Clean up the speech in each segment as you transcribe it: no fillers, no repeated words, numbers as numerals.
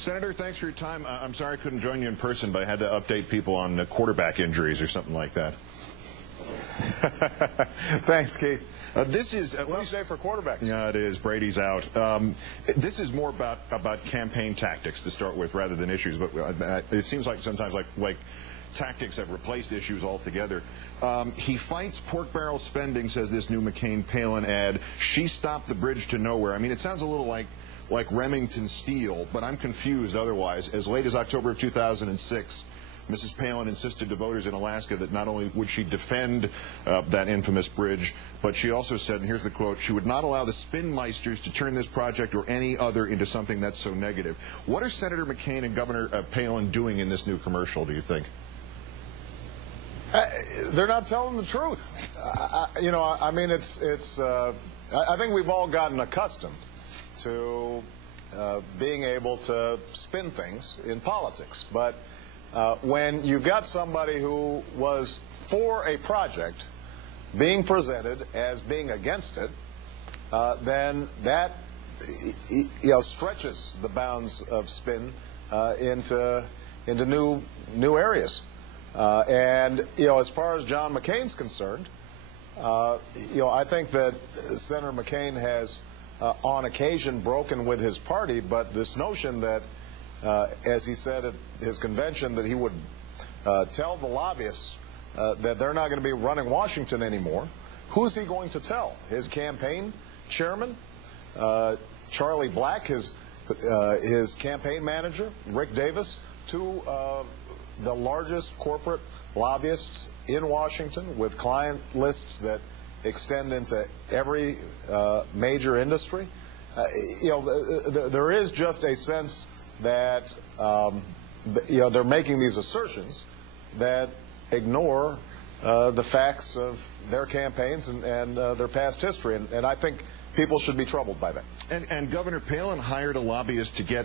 Senator, thanks for your time. I'm sorry I couldn't join you in person, but I had to update people on quarterback injuries or something like that. Thanks, Keith. This is a tough day for quarterbacks. Yeah, it is. Brady's out. This is more about campaign tactics to start with, rather than issues. But it seems like sometimes like tactics have replaced issues altogether. He fights pork barrel spending, says this new McCain-Palin ad. She stopped the bridge to nowhere. I mean, it sounds a little like Remington Steele, but I'm confused otherwise. As late as October of 2006, Mrs. Palin insisted to voters in Alaska that not only would she defend that infamous bridge, but she also said, and here's the quote, she would not allow the spinmeisters to turn this project or any other into something that's so negative. What are Senator McCain and Governor Palin doing in this new commercial, do you think? They're not telling the truth. You know, I mean, I think we've all gotten accustomed to being able to spin things in politics. But when you've got somebody who was for a project being presented as being against it, then that stretches the bounds of spin into new areas. And as far as John McCain's concerned, I think that Senator McCain has on occasion broken with his party, but this notion that, as he said at his convention, that he would tell the lobbyists that they're not going to be running Washington anymore, who's he going to tell? His campaign chairman, Charlie Black, his campaign manager, Rick Davis, two the largest corporate lobbyists in Washington with client lists that extend into every major industry. There is just a sense that they're making these assertions that ignore the facts of their campaigns and their past history, and I think people should be troubled by that. And Governor Palin hired a lobbyist to get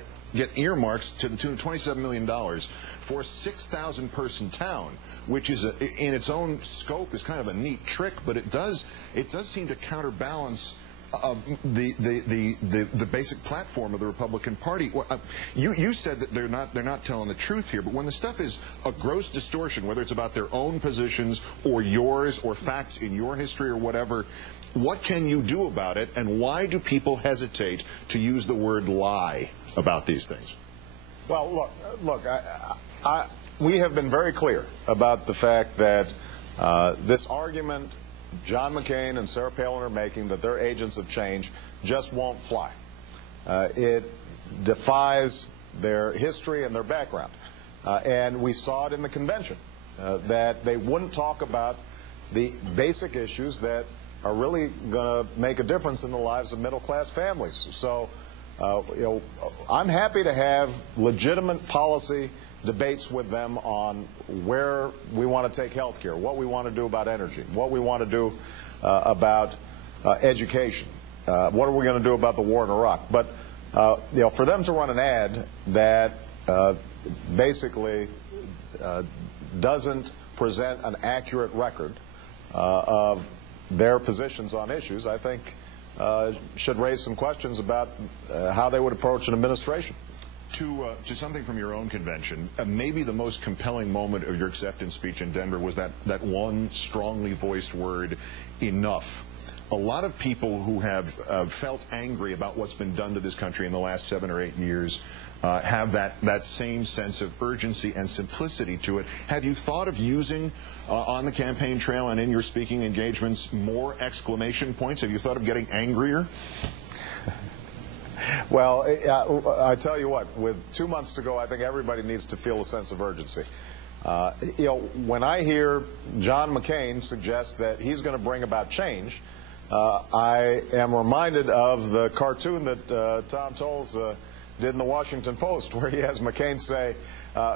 earmarks to the tune of $27 million for a 6,000-person town, which is in its own scope is kind of a neat trick, but it does seem to counterbalance the basic platform of the Republican Party. You said that they're not telling the truth here, but when the stuff is a gross distortion, whether it's about their own positions or yours or facts in your history or whatever, what can you do about it, and why do people hesitate to use the word lie about these things? Well, look, we have been very clear about the fact that this argument John McCain and Sarah Palin are making, that they're agents of change, just won't fly. It defies their history and their background. And we saw it in the convention, that they wouldn't talk about the basic issues that are really going to make a difference in the lives of middle-class families. So, I'm happy to have legitimate policy debates with them on where we want to take health care, what we want to do about energy, what we want to do about education, what are we going to do about the war in Iraq. But for them to run an ad that basically doesn't present an accurate record of their positions on issues, I think should raise some questions about how they would approach an administration. To something from your own convention, maybe the most compelling moment of your acceptance speech in Denver was that one strongly voiced word, enough. A lot of people who have felt angry about what's been done to this country in the last 7 or 8 years have that same sense of urgency and simplicity to it. Have you thought of using on the campaign trail and in your speaking engagements more exclamation points? Have you thought of getting angrier? Well, I tell you what, with 2 months to go, I think everybody needs to feel a sense of urgency. When I hear John McCain suggest that he's going to bring about change, I am reminded of the cartoon that Tom Tolles did in the Washington Post, where he has McCain say,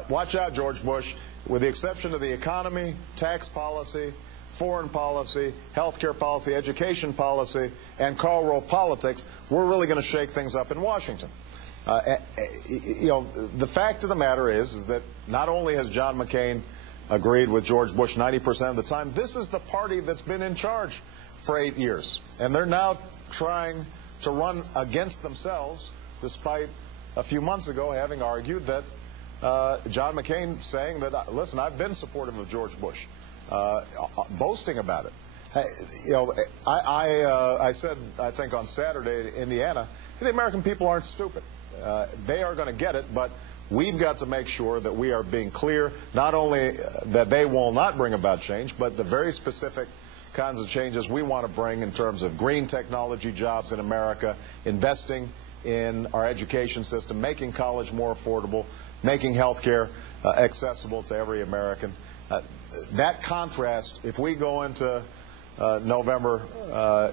watch out, George Bush, with the exception of the economy, tax policy, foreign policy, healthcare policy, education policy, and Karl Rove politics, we're really going to shake things up in Washington. The fact of the matter is that not only has John McCain agreed with George Bush 90% of the time, this is the party that's been in charge for 8 years. And they're now trying to run against themselves despite a few months ago having argued that John McCain saying that, listen, I've been supportive of George Bush, boasting about it. I said, I think on Saturday in Indiana, the American people aren't stupid. They are going to get it, but we've got to make sure that we are being clear, not only that they will not bring about change, but the very specific kinds of changes we want to bring in terms of green technology jobs in America, investing in our education system, making college more affordable, making health care accessible to every American. That contrast, if we go into November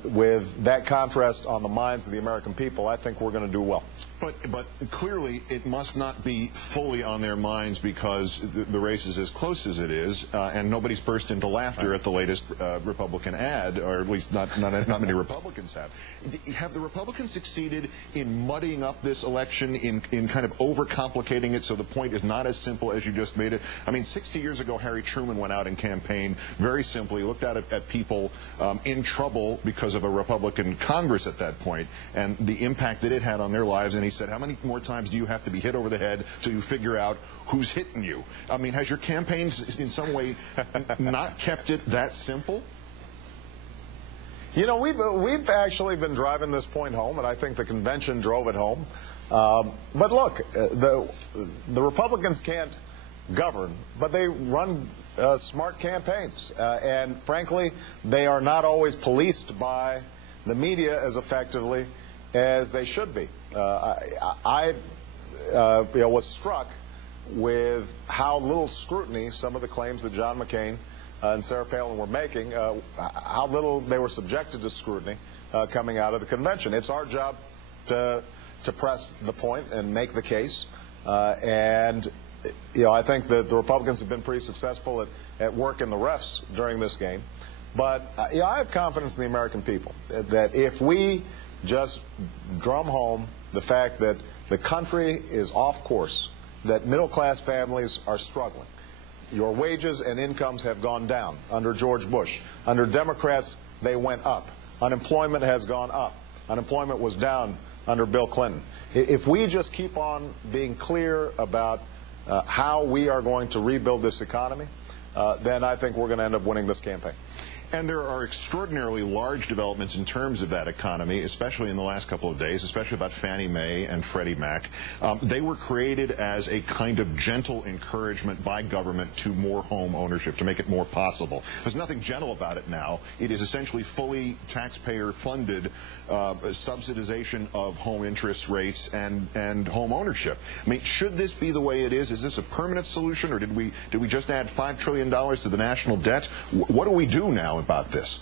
with that contrast on the minds of the American people, I think we're going to do well. But clearly it must not be fully on their minds because the race is as close as it is, and nobody's burst into laughter at the latest Republican ad, or at least not many Republicans have. Have the Republicans succeeded in muddying up this election, in kind of overcomplicating it so the point is not as simple as you just made it? I mean, 60 years ago, Harry Truman went out and campaigned very simply, looked out at people in trouble because of a Republican Congress at that point, and the impact that it had on their lives, and he said, how many more times do you have to be hit over the head till you figure out who's hitting you? I mean, has your campaign in some way not kept it that simple? You know, we've actually been driving this point home, and I think the convention drove it home. But look, the Republicans can't govern, but they run smart campaigns. And frankly, they are not always policed by the media as effectively as they should be. I was struck with how little scrutiny some of the claims that John McCain and Sarah Palin were making, how little they were subjected to scrutiny coming out of the convention. It's our job to press the point and make the case. And I think that the Republicans have been pretty successful at working the refs during this game. But I have confidence in the American people that if we just drum home the fact that the country is off course, that middle-class families are struggling. Your wages and incomes have gone down under George Bush. Under Democrats, they went up. Unemployment has gone up. Unemployment was down under Bill Clinton. If we just keep on being clear about how we are going to rebuild this economy, then I think we're going to end up winning this campaign. And there are extraordinarily large developments in terms of that economy, especially in the last couple of days, especially about Fannie Mae and Freddie Mac. They were created as a kind of gentle encouragement by government to more home ownership, to make it more possible. There's nothing gentle about it now. It is essentially fully taxpayer-funded subsidization of home interest rates and home ownership. I mean, should this be the way it is? Is this a permanent solution, or did we just add $5 trillion to the national debt? What do we do now about this?